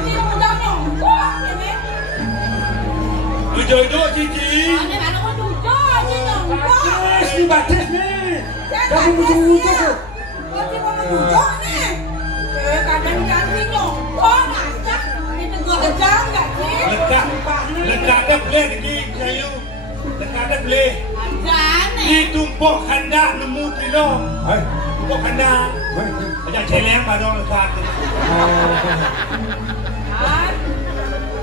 Ini udah nyongkok, ini. Duduk cici. Ini ada duduk, di nyongkok. Di batis nih. Kamu musuh. Masih mau duduk nih. Kadang ganti nyongkok, ngajak. Ini tegur aja nggak sih? Lekatnya boleh di kayu. Lekatnya boleh. Ada nih. Ditumpuk kanda nemu kilo. Tumpuk kanda. Ada celeng baru lekat.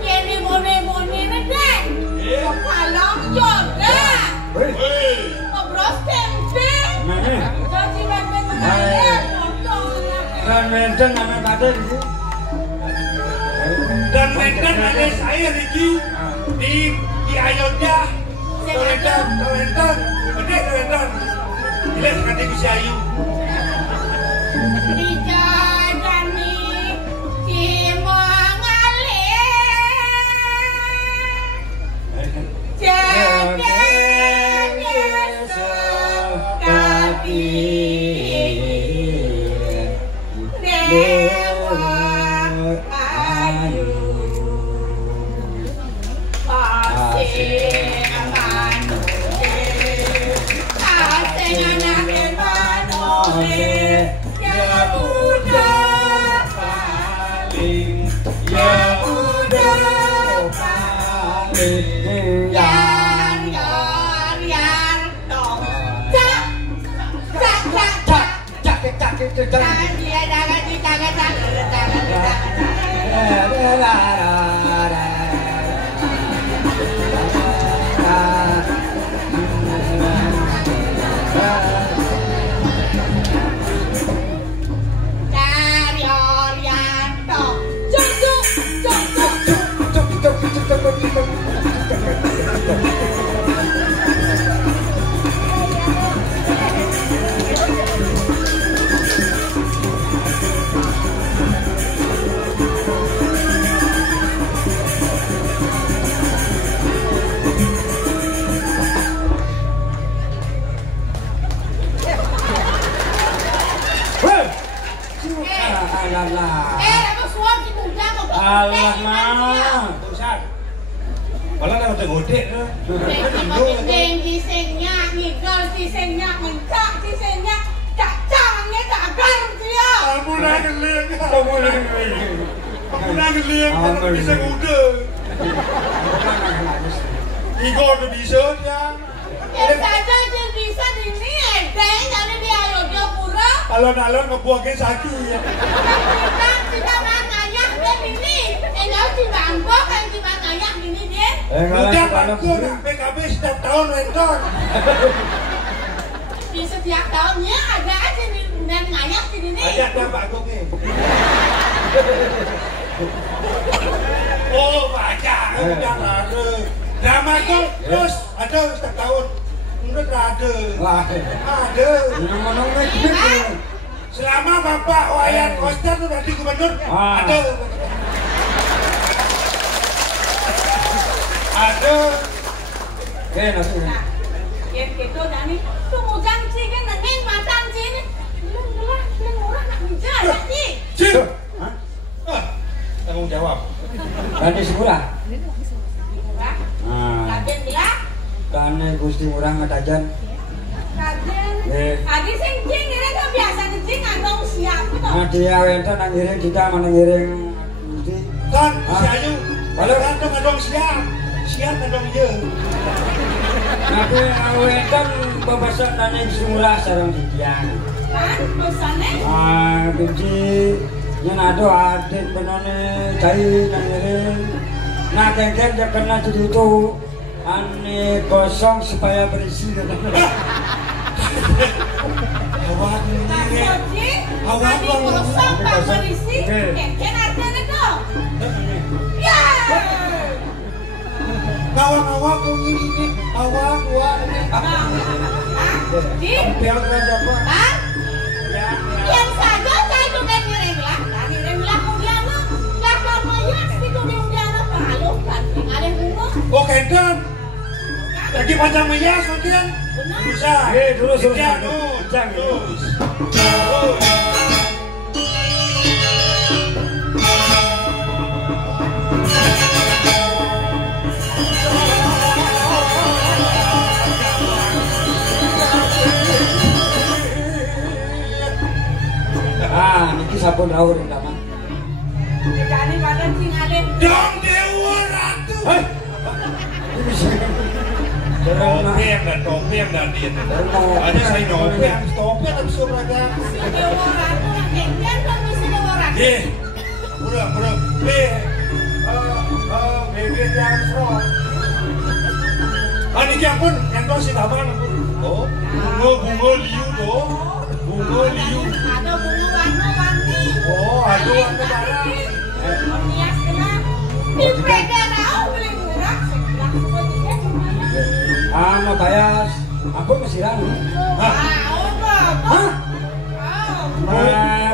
Ini bone-bone nih deh. Kalau jodoh. Ngobrol tempe. Jadi bebek mengalir. Dan menten namanya badan itu. Dan menten ada saya Riki di Ayodhya. Torenten. Gede torenten. Gila sekali di Sayu. Dijadani Cimongalir. Jadinya sekali Dewa Ayu Pasir Manure Asing anake Manure Ya udah paling Ya udah paling Yar dong Cak dia jangan jangan Dari Orianto Cuk Alah. apa suami muda kok Alah mah. Ustaz. Malah nak ngode tu. Deng disengnya, ngigol disengnya, mencak disengnya, cacangnya cagar dia. Kamu nak geleng. Kamu nak geleng. Kamu bisa ngode. Igor tu bisa dia. Ya saja dia bisa ini, deng jadi dia Ayodhya Pura. Alon-alon ngebuangin sakit. Kita mangayak dia ini, enggak di Bangkok kan di mangayak ini dia. Udah aku nak PKB setiap tahun renton. Di setiap tahunnya ada aja di dan ngayak di sini. Ada Pak Goke. Oh baca, udah ada. Drama tu terus ada setiap tahun. Enggak ada. Ada. Selama Bapak Wayan Koster tu nanti gubernur ada. Ada. Nanti. Yang itu Dani, tumujang sih kan nengin matan sih ni. Belum murah nak bicara ni. Cik. Tanggung jawab. Nanti sekolah. Kaden dia. Kan Gusti Murah ngatajan. Kaden. Adi sing jing ini kan biasa jing atau siapa tu? Dia wenten nang ngiring kita mana ngiring Gusti. Kan si Ayu. Kalau rantau ngadong siap. Siap ngadong je. Tapi wenten bebasan nang Gusti Murah sareng didian. Kan pesannya? Benci yang ada adik benone cai nang ngiring. Nah kengkeng dia kena jadi itu aneh kosong supaya berisi. Awak ni. Awak Tadi kosong tak berisi. Kengken artinya tu. Ya. Awak tu ini. Awak ni. Di. Biar kerja apa? Kan? Yang saja saya juga ngiring lah. Ngiring lah kemudian lah. Lah kamu ya itu kemudian apa? Halo kan? Ada bunga. Oh kendan. Lagi panjang meyas nanti kan? Benar. Bisa. Terus. Terus. Niki sabun rawur ndama. Jadi badan sing ada. Dong Dewa Ratu. Topeng dan dia. Ada saya topeng habis olahraga. Si Dewa Ratu nak kengken kan mesti Dewa Ratu. Pura. Baby yang strong. Ini pun yang tu si taman. Oh, bunga liu tu. Bunga liu. Ada bunga warna-warni. Oh, ada warna darah. Hias kena. Di Pedernau beli murah. Sebelah semua tiket lumayan. Mabayas. Aku mesiran.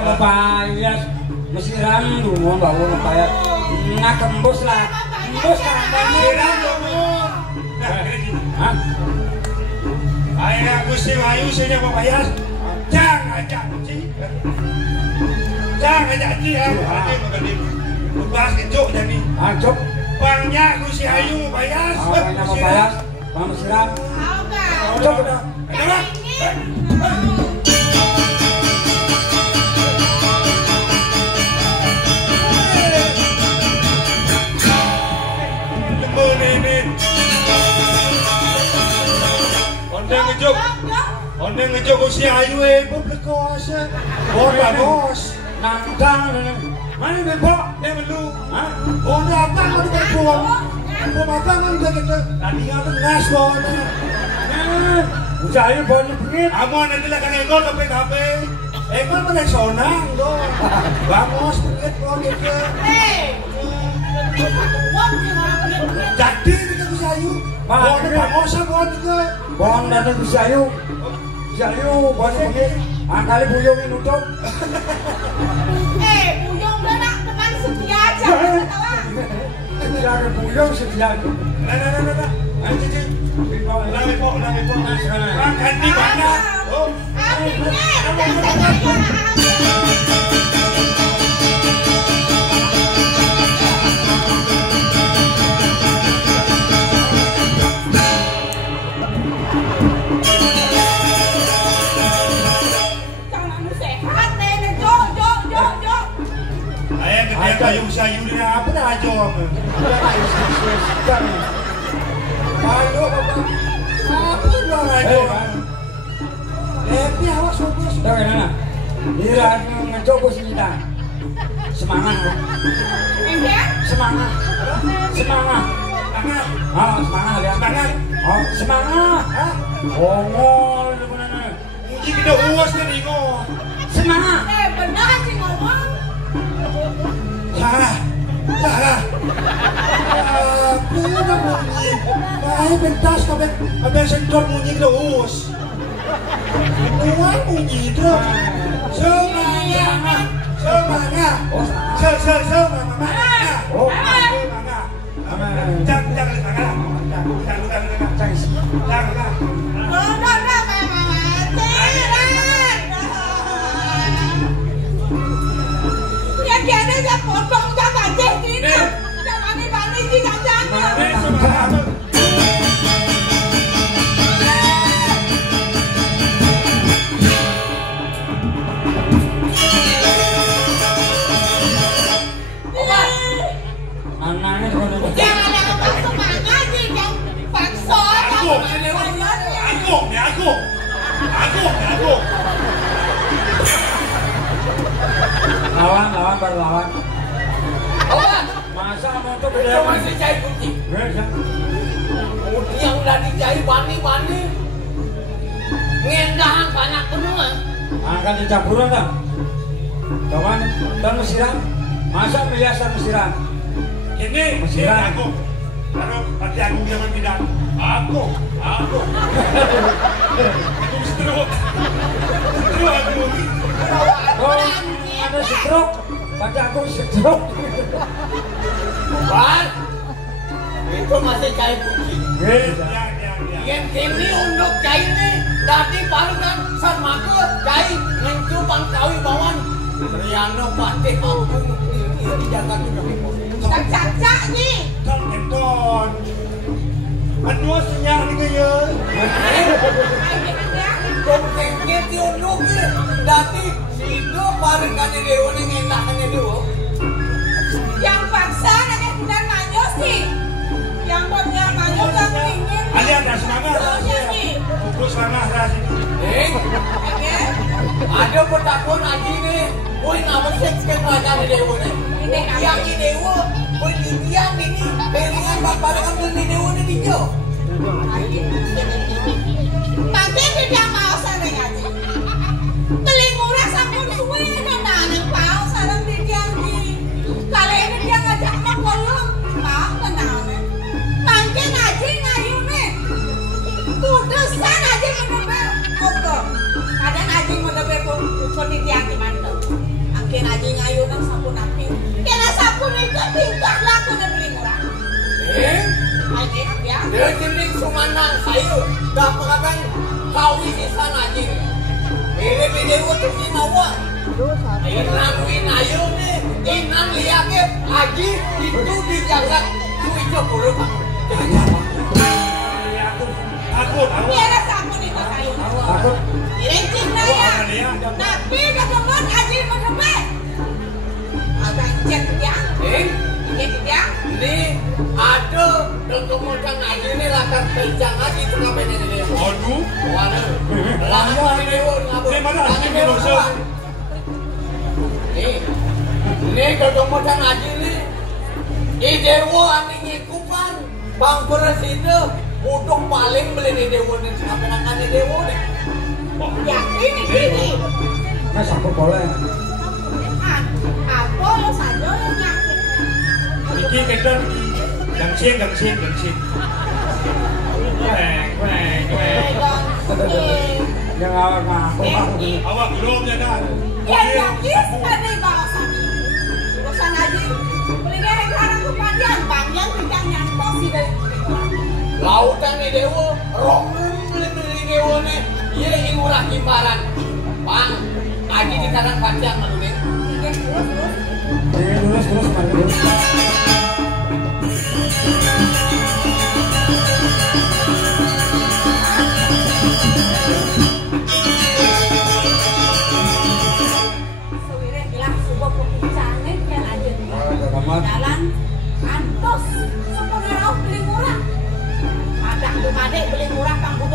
Mabayas. Mesiran dulu bawa mabayas. Nak kembus lah. Mesiran dulu. Ayah Gusti Wayu sini Mabayas. Jangan ajak Ci. Jangan ajak Ci. Lepas kejok jadi. Jok. Bangnya Gusti Ayu Mabayas. Mabayas. Bang mesiran. Jok dah. Kenapa? Ondeng ngejok Gusti Ayu pun lekos. Bos. Nantang. Mana bebok? Dia melu. Oh, apa kau di kampung? Apa kau di kita? Tadi apa ngas kau? Gusti Ayu bau pengit. Amo nanti lah kan ekor ke PKB. Ekor mana sonang tu? Vamos pengit kau kita. Jadi kita Gusti Ayu. Bau ni vamos kau kita. Bau nanti Gusti Ayu. Gusti Ayu bau pengit. Kali buyung ini nutup. Buyung dah nak teman setia aja. Jangan buyung setia. Nah. Cici. Lami pok. Makan di mana? Oh. Ayo bapak. Aku dong aja. Tapi awas fokus. Tahu kan? Ira ngecoba kita. Semangat. Semangat. Semangat. Semangat. Oh, semangat ya. Semangat. Oh, semangat. Hah? Ngomong mana? Muji kita uas nih Ringo. Semangat. Benar sih ngomong. Salah. Salah. Aku udah munyi. Baik pentas kabeh sentrol munyi kita uas. Nuan munyi itu. Semangat. Semangat. Semangat. Oh, Semangat. Jangan semangat. Jangan. Ya biasa ya potong jangan jadi. Jangan bani sih jangan. anaknya tuh. Jangan apa semangat sih yang paksa. Aku. Lawan baru lawan. Masa mau tuh beda masih cai kunci. Yang udah dicai bani-bani. Ngendahan banyak penuh. Akan dicampuran dah. Kawan dan mesiran. Masa biasa mesiran. Ini aku. Kalau hati aku jangan bilang aku. Aku stroke. Oh, ada stroke. Baca aku stroke. Bal, itu masih cai kunci. Ya. Yang ini untuk cai ini tadi barukan sama ke cai mencupang kawi bawan. Riano pati aku ini jangan Cak nih. Ton. Anu senyap ni kaya. Kongkengnya diunduk ni. Dati sido barukan ni dewa ni ngendahan ni dewa. Yang paksa dengan bulan manyos sih. Yang bulan manyos yang ingin. Ada semangat. Fokus semangat rasa. Ada petakun lagi ni. Woi nama sekskan raja ni dewa ni. Yang ni dewa. Woi dia ni pelingan bapak ni dewa ni dia. Tapi dia mau sarang aja. Beli murah sampun suwe nang pau sarang dia ni. Kali ini dia ngajak makolong, mau kenal. Mangke ngaji ngayu nih. Kudusan aja menebel kotor. Kadang ngaji menebel pun dia gimana? Angke ngaji ngayu nang sampun api. Kena sampun itu tingkah laku beli murah. Ngaji ya. Dia jenis sumanang saya dah pengakan kawi di sana aja. Bede waktu ni mawa. Inan winayo ni, inan liake aji itu dijaga tu itu buruk. Aku. Biar sampun itu kayu. Aku. Rencing naya. Tapi ketemu ngaji menebel. Abang cek dia. Ya. Ni ada kemudian ngaji ni latar pencang lagi tu ngapain ni dia? Aduh. Waduh. Lahan ni dewa ngapa? Ni mana sih Indonesia? Ni kemudian ngaji ni. Dewa ani ngikupan bang presiden untuk paling beli ni dewa ni sampai nak ni dewa ni. Ya ini. Mas aku boleh. Apa lo saja yang nyak. Iki kendor gangsieng. Yang awak ngaku. Awak belum ya dah. Ya yakis tadi balasan. Urusan aja. Beli derek larang tu panjang bidang yang tosi dari. Lautan ni dewa, romum beli dewa ni, ye ingurah kimbaran. Bang, aji di tangan panjang lalu ni. Terus mari. Sewire bilang sebuah pembicaraan kan aja. Jalan kan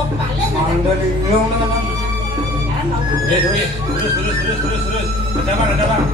Loh, balik. Mandel ilung teman. Ya, mau. Terus. Ada bang.